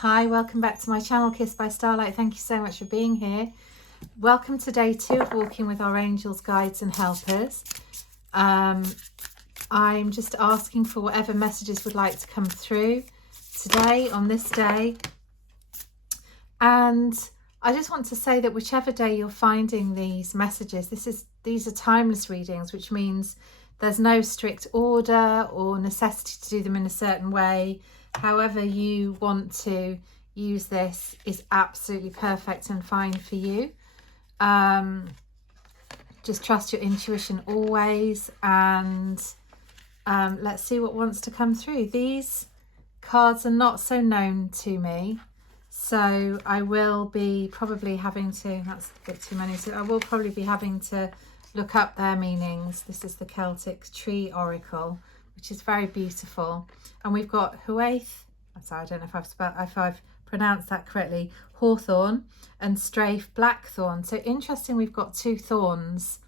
Hi, welcome back to my channel, Kissed by Starlight. Thank you so much for being here. Welcome to day 2 of walking with our angels, guides and helpers. I'm just asking for whatever messages would like to come through today on this day. And I just want to say that whichever day you're finding these messages, these are timeless readings, which means there's no strict order or necessity to do them in a certain way. However you want to use this is absolutely perfect and fine for you. Just trust your intuition always, and let's see what wants to come through. These cards are not so known to me, so I will be probably having to, that's a bit too many, so I will probably be having to look up their meanings. This is the Celtic Tree Oracle, which is very beautiful. And we've got Huaith, sorry, I don't know if I've pronounced that correctly, hawthorn, and strafe blackthorn. So interesting, we've got 2 thorns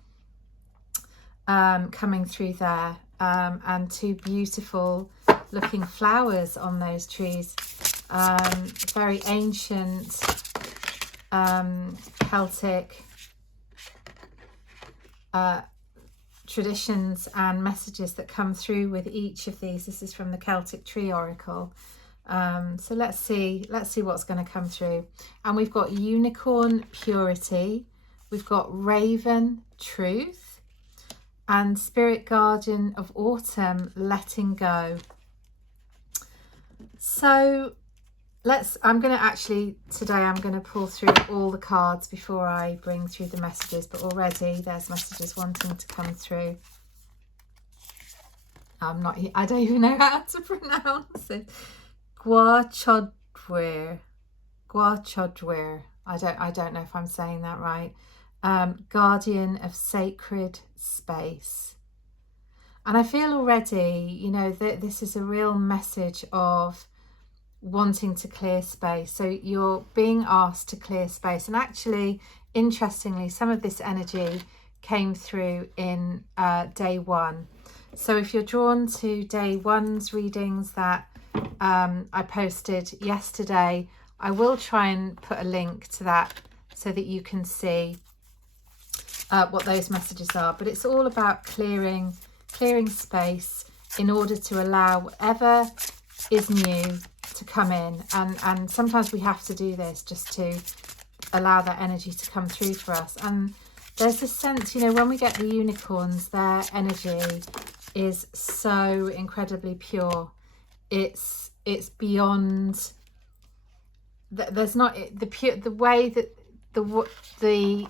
coming through there, and 2 beautiful looking flowers on those trees. Very ancient Celtic traditions and messages that come through with each of these. This is from the Celtic Tree Oracle. So let's see what's going to come through. And we've got unicorn, purity, we've got raven, truth, and spirit guardian of autumn, letting go. So I'm going to pull through all the cards before I bring through the messages, but already there's messages wanting to come through. I don't even know how to pronounce it. Gwachodwyr. I don't know if I'm saying that right. Guardian of sacred space. And I feel already, you know, that this is a real message of wanting to clear space. So you're being asked to clear space, and actually interestingly some of this energy came through in day 1. So if you're drawn to day 1's readings that I posted yesterday, I will try and put a link to that so that you can see what those messages are. But it's all about clearing space in order to allow whatever is new to come in, and sometimes we have to do this just to allow that energy to come through for us. And there's this sense, you know, when we get the unicorns, their energy is so incredibly pure. It's beyond, there's not the way that the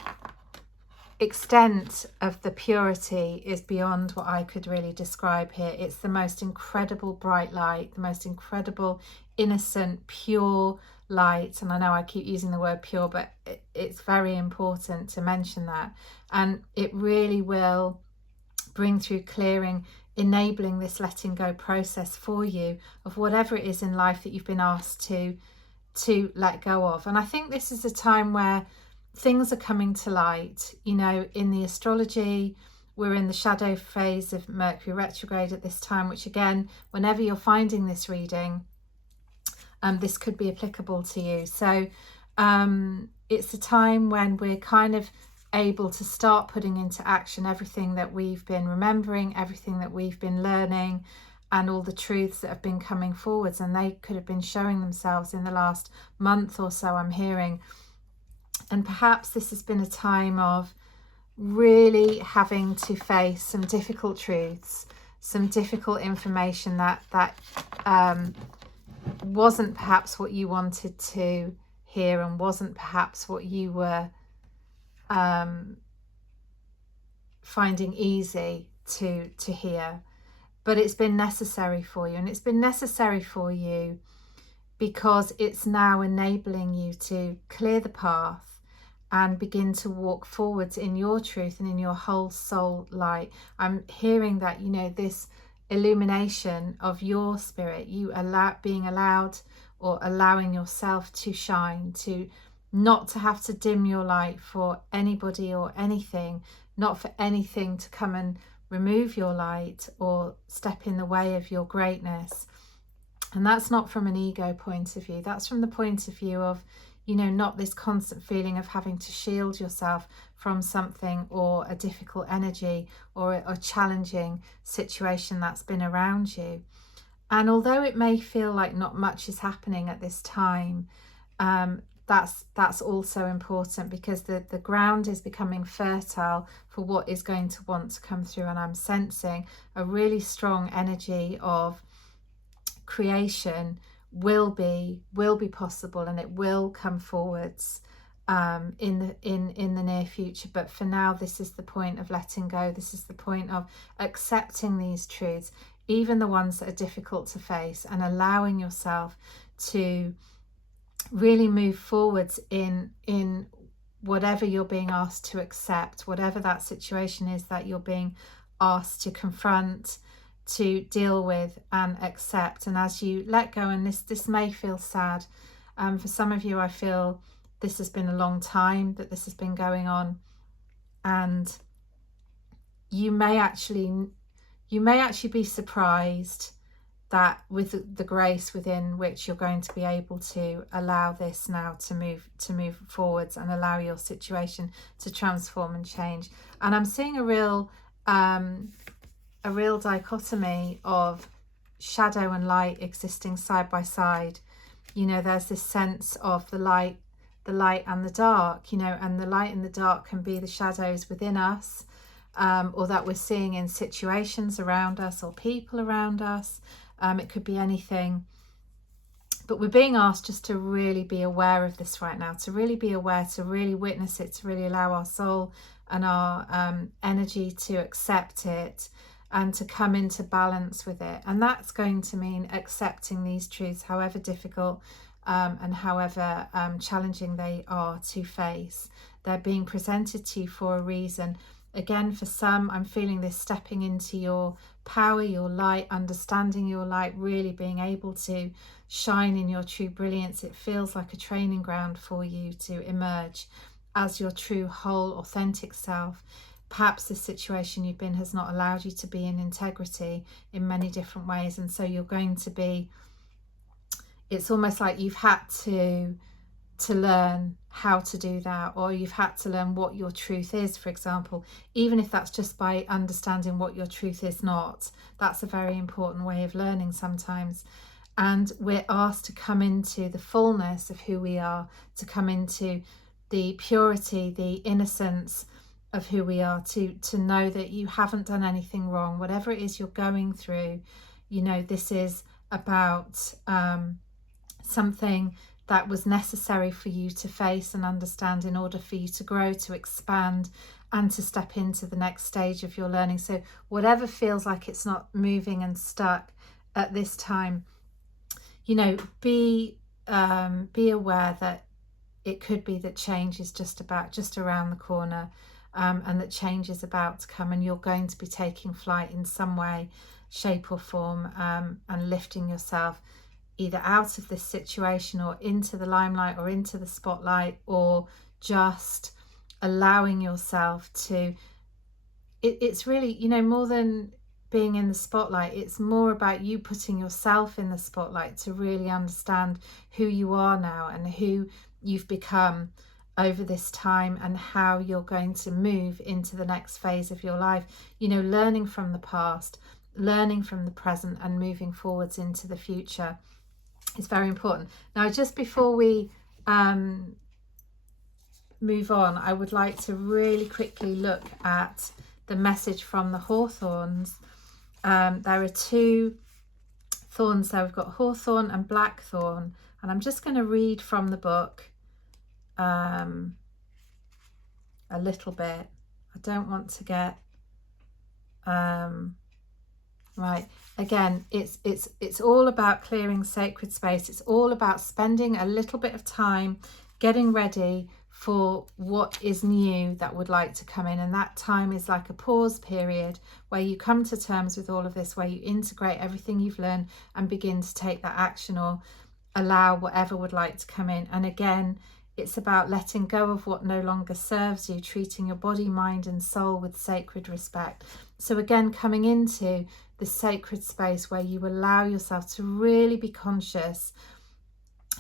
extent of the purity is beyond what I could really describe here. It's the most incredible bright light, the most incredible innocent pure light. And I know I keep using the word pure, but it's very important to mention that. And it really will bring through clearing, enabling this letting go process for you of whatever it is in life that you've been asked to let go of. And I think this is a time where things are coming to light. You know, in the astrology, we're in the shadow phase of Mercury retrograde at this time, which again, whenever you're finding this reading, this could be applicable to you. So it's a time when we're kind of able to start putting into action everything that we've been remembering, everything that we've been learning, and all the truths that have been coming forwards. And they could have been showing themselves in the last month or so, I'm hearing. And perhaps this has been a time of really having to face some difficult truths, some difficult information that wasn't perhaps what you wanted to hear, and wasn't perhaps what you were finding easy to hear. But it's been necessary for you, and it's been necessary for you because it's now enabling you to clear the path and begin to walk forwards in your truth and in your whole soul light. I'm hearing that, you know, this illumination of your spirit, being allowed or allowing yourself to shine, to not to have to dim your light for anybody or anything, not for anything to come and remove your light or step in the way of your greatness. And that's not from an ego point of view. That's from the point of view of, you know, not this constant feeling of having to shield yourself from something or a difficult energy or a challenging situation that's been around you. And although it may feel like not much is happening at this time, that's also important, because the ground is becoming fertile for what is going to want to come through. And I'm sensing a really strong energy of creation will be possible, and it will come forwards in the near future. But for now, this is the point of letting go. This is the point of accepting these truths, even the ones that are difficult to face, and allowing yourself to really move forwards in whatever you're being asked to accept, whatever that situation is that you're being asked to confront, to deal with and accept. And as you let go, and this may feel sad, for some of you, I feel this has been a long time that this has been going on, and you may actually be surprised that with the grace within which you're going to be able to allow this now to move forwards, and allow your situation to transform and change. And I'm seeing a real dichotomy of shadow and light existing side by side. You know, there's this sense of the light and the dark, you know, and the light and the dark can be the shadows within us, or that we're seeing in situations around us or people around us. It could be anything. But we're being asked just to really be aware of this right now, to really be aware, to really witness it, to really allow our soul and our energy to accept it, and to come into balance with it. And that's going to mean accepting these truths, however difficult and however challenging they are to face. They're being presented to you for a reason. Again, for some, I'm feeling this stepping into your power, your light, understanding your light, really being able to shine in your true brilliance. It feels like a training ground for you to emerge as your true, whole, authentic self. Perhaps the situation you've been has not allowed you to be in integrity in many different ways, and so you're going to be, it's almost like you've had to learn how to do that, or you've had to learn what your truth is, for example, even if that's just by understanding what your truth is not. That's a very important way of learning sometimes. And we're asked to come into the fullness of who we are, to come into the purity, the innocence of who we are, to know that you haven't done anything wrong. Whatever it is you're going through, you know, this is about something that was necessary for you to face and understand in order for you to grow, to expand, and to step into the next stage of your learning. So whatever feels like it's not moving and stuck at this time, you know, be aware that it could be that change is just around the corner, and that change is about to come, and you're going to be taking flight in some way, shape or form, and lifting yourself either out of this situation or into the limelight or into the spotlight, or just allowing yourself to, it's really, you know, more than being in the spotlight, it's more about you putting yourself in the spotlight to really understand who you are now and who you've become over this time, and how you're going to move into the next phase of your life, you know, learning from the past, learning from the present, and moving forwards into the future. It's very important. Now, just before we move on, I would like to really quickly look at the message from the hawthorns. There are two thorns there. We've got hawthorn and blackthorn, and I'm just going to read from the book a little bit. I don't want to get right. Again, it's all about clearing sacred space. It's all about spending a little bit of time getting ready for what is new that would like to come in. And that time is like a pause period where you come to terms with all of this, where you integrate everything you've learned and begin to take that action, or allow whatever would like to come in. And again, it's about letting go of what no longer serves you, treating your body, mind and soul with sacred respect. So again, coming into the sacred space where you allow yourself to really be conscious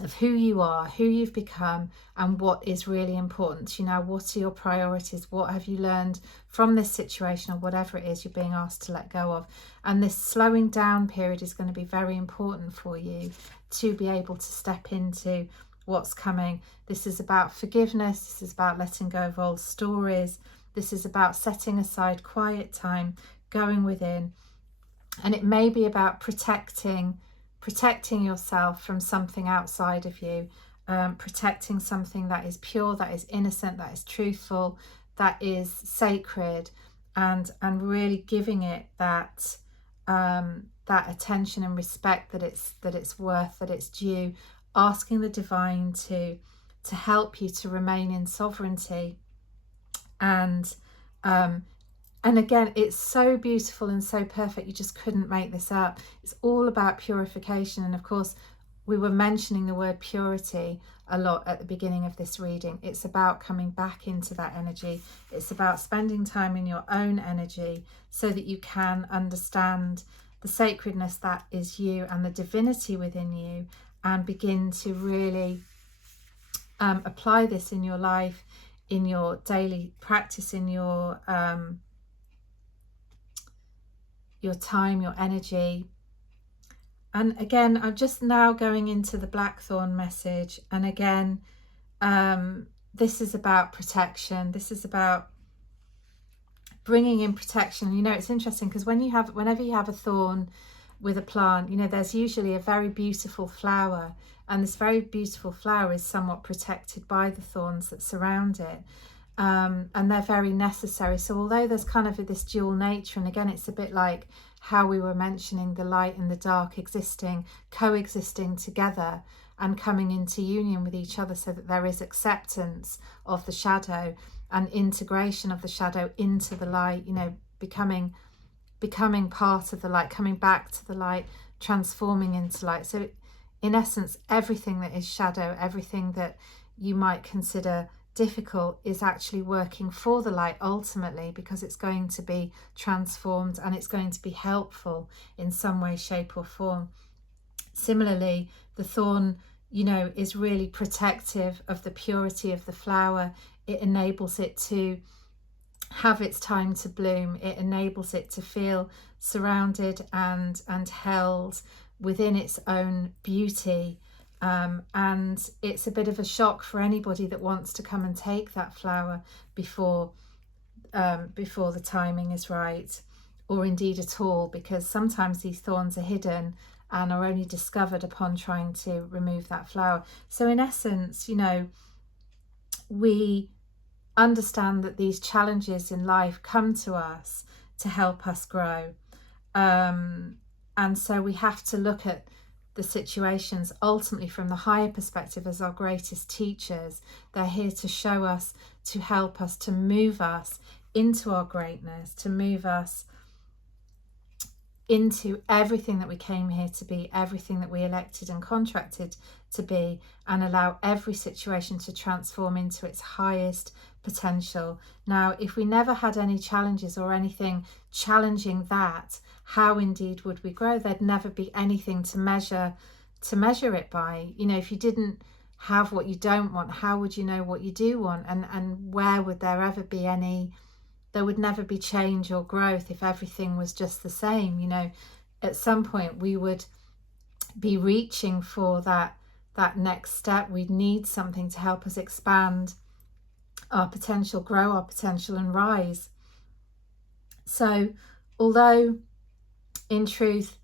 of who you are, who you've become, and what is really important to you now. What are your priorities? What have you learned from this situation, or whatever it is you're being asked to let go of? And this slowing down period is going to be very important for you to be able to step into what's coming. This is about forgiveness. This is about letting go of old stories. This is about setting aside quiet time, going within. And it may be about protecting yourself from something outside of you, protecting something that is pure, that is innocent, that is truthful, that is sacred, and really giving it that that attention and respect that it's worth, that it's due. Asking the divine to help you to remain in sovereignty. And again, it's so beautiful and so perfect. You just couldn't make this up. It's all about purification. And of course, we were mentioning the word purity a lot at the beginning of this reading. It's about coming back into that energy. It's about spending time in your own energy so that you can understand the sacredness that is you and the divinity within you, and begin to really apply this in your life, in your daily practice, in your time, your energy. And again, I'm just now going into the Blackthorn message. And again, this is about protection. This is about bringing in protection. You know, it's interesting because whenever you have a thorn with a plant, you know, there's usually a very beautiful flower, and this very beautiful flower is somewhat protected by the thorns that surround it. And they're very necessary. So although there's kind of this dual nature, and again, it's a bit like how we were mentioning the light and the dark coexisting together and coming into union with each other, so that there is acceptance of the shadow and integration of the shadow into the light, you know, becoming part of the light, coming back to the light, transforming into light. So in essence, everything that is shadow, everything that you might consider difficult, is actually working for the light ultimately, because it's going to be transformed and it's going to be helpful in some way, shape or form. Similarly, the thorn, you know, is really protective of the purity of the flower. It enables it to have its time to bloom. It enables it to feel surrounded and held within its own beauty. And it's a bit of a shock for anybody that wants to come and take that flower before the timing is right, or indeed at all, because sometimes these thorns are hidden and are only discovered upon trying to remove that flower. So in essence, you know, we understand that these challenges in life come to us to help us grow. And so we have to look at the situations ultimately from the higher perspective as our greatest teachers. They're here to show us, to help us, to move us into our greatness, to move us into everything that we came here to be, everything that we elected and contracted to be, and allow every situation to transform into its highest potential. Now, if we never had any challenges or anything challenging that, how indeed would we grow? There'd never be anything to measure it by. You know, if you didn't have what you don't want, how would you know what you do want? And where would there ever be any? There would never be change or growth if everything was just the same. You know, at some point we would be reaching for that next step. We'd need something to help us expand our potential, grow our potential and rise. So although in truth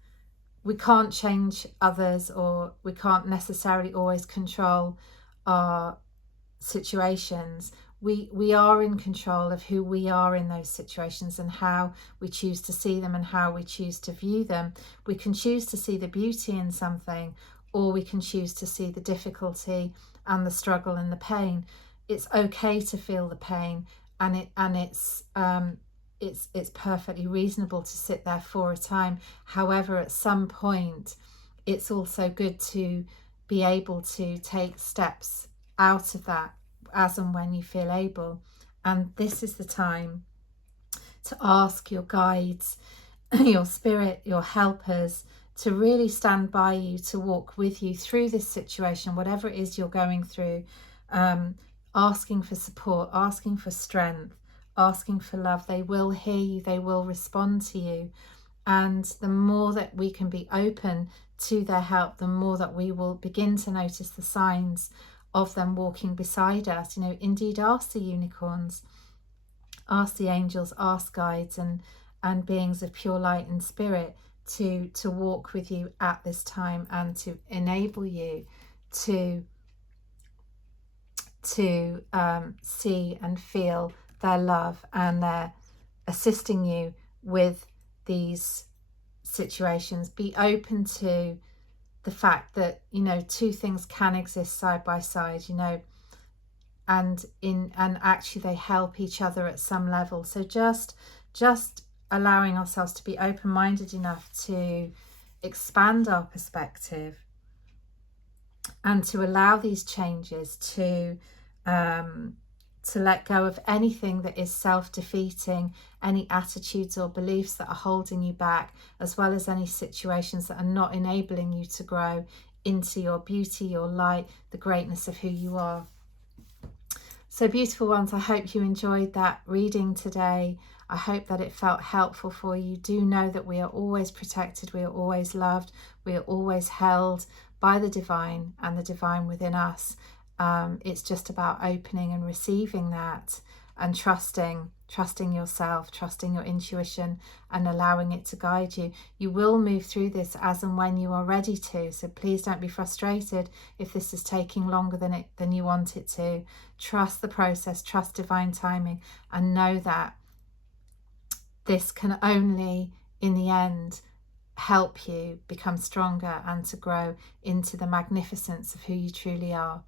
we can't change others, or we can't necessarily always control our situations, we are in control of who we are in those situations and how we choose to see them and how we choose to view them. We can choose to see the beauty in something, or we can choose to see the difficulty and the struggle and the pain. It's okay to feel the pain, and it's perfectly reasonable to sit there for a time. However, at some point it's also good to be able to take steps out of that as and when you feel able. And this is the time to ask your guides your spirit, your helpers, to really stand by you, to walk with you through this situation, whatever it is you're going through, asking for support, asking for strength, asking for love. They will hear you, they will respond to you. And the more that we can be open to their help, the more that we will begin to notice the signs of them walking beside us. You know, indeed, ask the unicorns, ask the angels, ask guides and beings of pure light and spirit to walk with you at this time, and to enable you to see and feel their love, and their assisting you with these situations. Be open to the fact that, you know, two things can exist side by side, you know, and actually they help each other at some level. So just allowing ourselves to be open-minded enough to expand our perspective, and to allow these changes, to let go of anything that is self-defeating, any attitudes or beliefs that are holding you back, as well as any situations that are not enabling you to grow into your beauty, your light, the greatness of who you are. So beautiful ones, I hope you enjoyed that reading today. I hope that it felt helpful for you. Do know that we are always protected, we are always loved, we are always held by the divine and the divine within us. It's just about opening and receiving that, and trusting yourself, trusting your intuition, and allowing it to guide you. You will move through this as and when you are ready to. So please don't be frustrated if this is taking longer than you want it to. Trust the process, trust divine timing, and know that this can only, in the end, help you become stronger and to grow into the magnificence of who you truly are.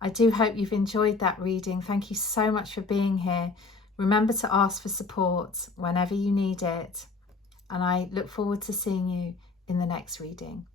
I do hope you've enjoyed that reading. Thank you so much for being here. Remember to ask for support whenever you need it. And I look forward to seeing you in the next reading.